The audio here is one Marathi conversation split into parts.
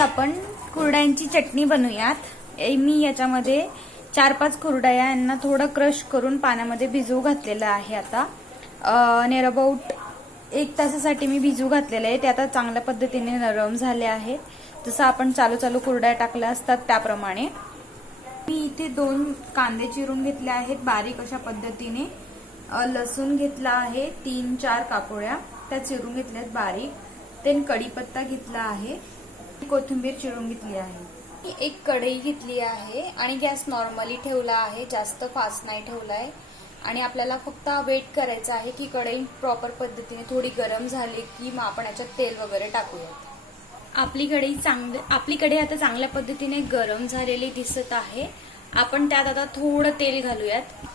आपण कुरड्यांची चटणी बनवूयात। मी याच्यामध्ये 4-5 कुरड्या यांना थोडं क्रश करून पाण्यामध्ये भिजवू घातलेलं आहे। आता नियर अबाउट 1 तासासाठी मी भिजवू घातलेले आहे। ते आता चांगल्या पद्धतीने नरम झाले आहेत, जसं आपण चालू कुरड्या टाकल्या असतात त्याप्रमाणे। मी इथे 2 कांदे चिरून घेतले आहेत बारीक अशा पद्धतीने। लसूण घेतला आहे 3-4 कापोळ्या, त्या चिरून घेतल्यात बारीक। तेन कढीपत्ता घेतला आहे, कोथिंबीर चिरून घेतली आहे। एक कढई घेतली आहे आणि गॅस नॉर्मली ठेवला आहे, जास्त फास्ट नाही ठेवलाय। आणि आपल्याला फक्त वेट करायचा आहे की कढई प्रॉपर पद्धतीने थोडी गरम झाली की मग आपण याच्यात तेल वगैरे टाकूयात। आपली कढई आता चांगल्या पद्धतीने गरम झालेली दिसत आहे। आपण त्यात आता थोडं तेल घालूयात।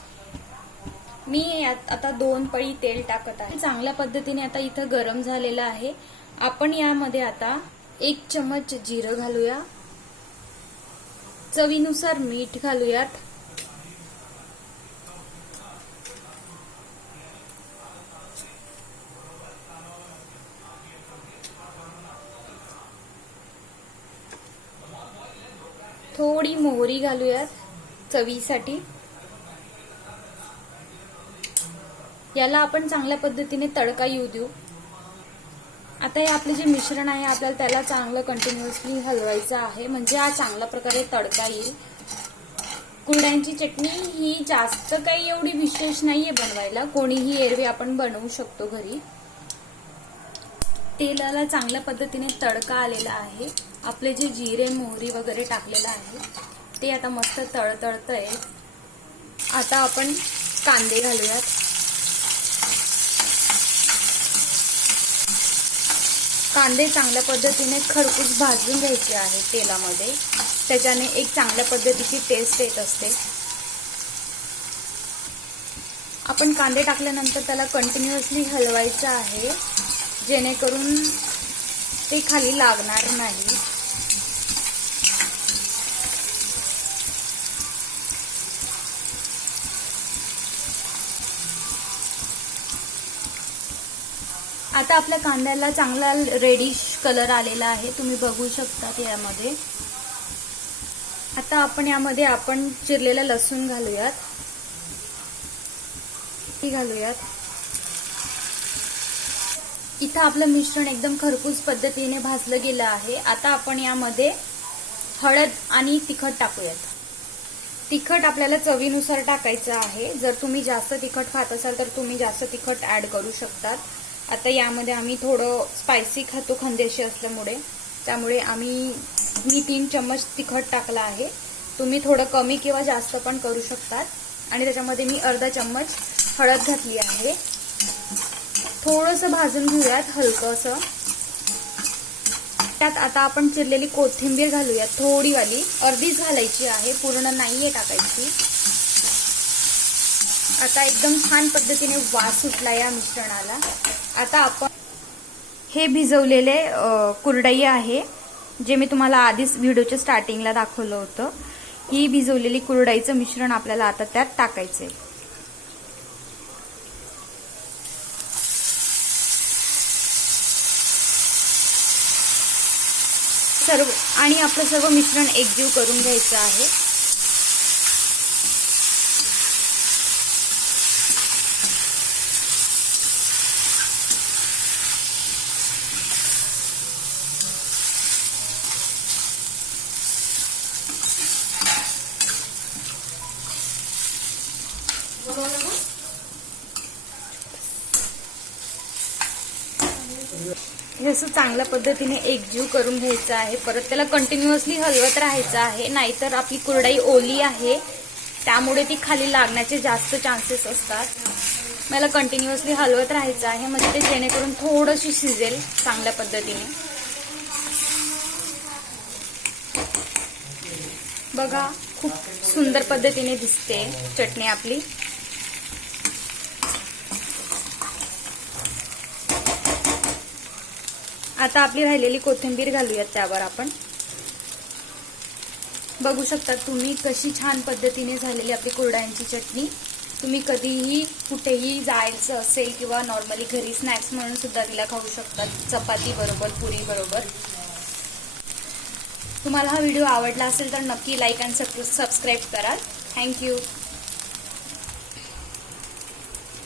मी यात आता 2 पळी तेल टाकत आहे। चांगल्या पद्धतीने आता इथं गरम झालेलं आहे। आपण यामध्ये आता 1 चम्मच जिरं घालूया, चवीनुसार मीठ घालूयात, थोडी मोहरी घालूयात चवीसाठी। याला आपण चांगल्या पद्धतीने तडका येऊ देऊ। आता हे आपले जे मिश्रण आहे आपल्याला त्याला चांगलं कंटिन्युअसली हलवायचं आहे, म्हणजे हा चांगल्या प्रकारे तडका येईल। कुरड्यांची चटणी ही जास्त काही एवढी विशेष नाहीये बनवायला, कोणीही एरवी आपण बनवू शकतो घरी। तेलाला चांगल्या पद्धतीने तडका आलेला आहे। आपले जे जिरे मोहरी वगैरे टाकलेलं आहे ते आता मस्त तळतळतंय। आता आपण कांदे घालूयात। कांदे चांगल्या पद्धतीने खरपूस भाजून घ्यायचे आहे तेलामध्ये, त्याच्याने एक चांगल्या पद्धतीची टेस्ट येत असते। आपण कांदे टाकल्यानंतर त्याला कंटिन्युअसली हलवायचं आहे, जेणेकरून ते खाली लागणार नाही। आता आपल्या कांद्याला चांगला रेडिश कलर आलेला आहे, तुम्ही बघू शकता यामध्ये। आता आपण चिरलेला लसूण घालूयात, इथं आपलं मिश्रण एकदम खरपूस पद्धतीने भाजलं गेलं आहे। आता आपण यामध्ये हळद आणि तिखट टाकूयात। तिखट आपल्याला चवीनुसार टाकायचं आहे, जर तुम्ही जास्त तिखट खात असाल तर तुम्ही जास्त तिखट ऍड करू शकतात। आता यामध्ये आम्ही थोडं स्पायसी खातो खानदेशी असल्यामुळे, त्यामुळे मी 3 चम्मच तिखट टाकला आहे। तुम्ही थोडं कमी किंवा जास्त पण करू शकतात। आणि त्याच्यामध्ये मी अर्धा चम्मच हळद घातली आहे। थोडंसं भाजून घेऊयात हलकं असं। त्यात आता आपण चिरलेली कोथिंबीर घालूयात, थोडी वाली, अर्धीच घालायची आहे, पूर्ण नाहीये टाकायची। आता एकदम छान पद्धतीने वास सुटला या मिश्रणाला। आता आपण हे भिजवलेले कुरडई आहे, जे मी तुम्हाला आधीच व्हिडिओच्या स्टार्टिंगला दाखवलं होतं। ही भिजवलेली कुरडईचं मिश्रण आपल्याला आता त्यात टाकायचंय। आणि आपलं सर्व मिश्रण एकजीव करून घ्यायचं आहे। हे असं चांगल्या पद्धतीने एकजीव करून घ्यायचं आहे। परत त्याला कंटिन्युअसली हलवत राहायचं आहे, नाहीतर आपली कुरडई ओली आहे त्यामुळे ती खाली लागण्याचे जास्त चान्सेस असतात। मला कंटिन्युअसली हलवत राहायचं आहे, म्हणजे ते जेणेकरून थोडीशी शिजेल चांगल्या पद्धतीने। बघा खूप सुंदर पद्धतीने दिसते चटणी आपली। आता आपली राहिलेली कोथिंबीर घालूयात त्यावर आपण। बघू शकता तुम्ही कशी छान पद्धतीने झालेली आपली कुरड्यांची चटणी। तुम्ही कधीही कुठेही जायचं असेल किंवा नॉर्मली घरी स्नॅक्स म्हणून सुद्धा तिला खाऊ शकतात, चपाती बरोबर, पुरी बरोबर। तुम्हाला हा व्हिडिओ आवडला असेल तर नक्की लाईक आणि सबस्क्राईब करा. थँक्यू.